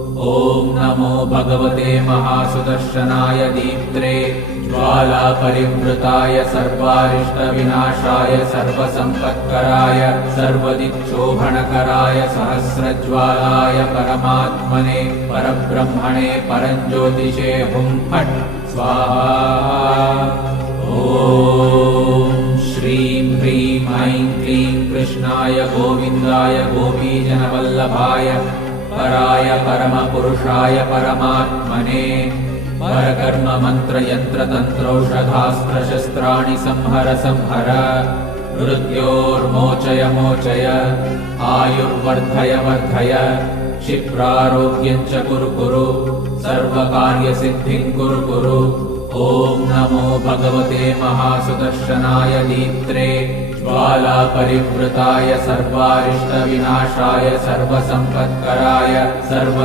ॐ नमो भगवते महासुदर्शनाय दीप्त्रे ज्वालापरिवृताय सर्वारिष्टविनाशाय सर्वसम्पत्कराय सर्वदिक्शोभनकराय सहस्रज्वालाय परमात्मने परब्रह्मणे परञ्ज्योतिषे हुं फट् स्वाहा। ॐ श्रीं ह्रीं ऐं क्लीं कृष्णाय गोविन्दाय गोपीजनवल्लभाय पराय परमपुरुषाय परमात्मने परकर्म मंत्र यंत्र तंत्रौषधास्त्रशस्त्राणि संहर संहर मृत्योर्मोचय मोचय आयुर्वर्धय वर्धय क्षिप्रारोग्यं च कुरु कुरु सर्वकार्यसिद्धिं कुरु कुरु। ॐ नमो भगवते महासुदर्शनाय दीप्त्रे ज्वालापरिवृताय सर्वारिष्टविनाशाय सर्वसम्पत्कराय सर्व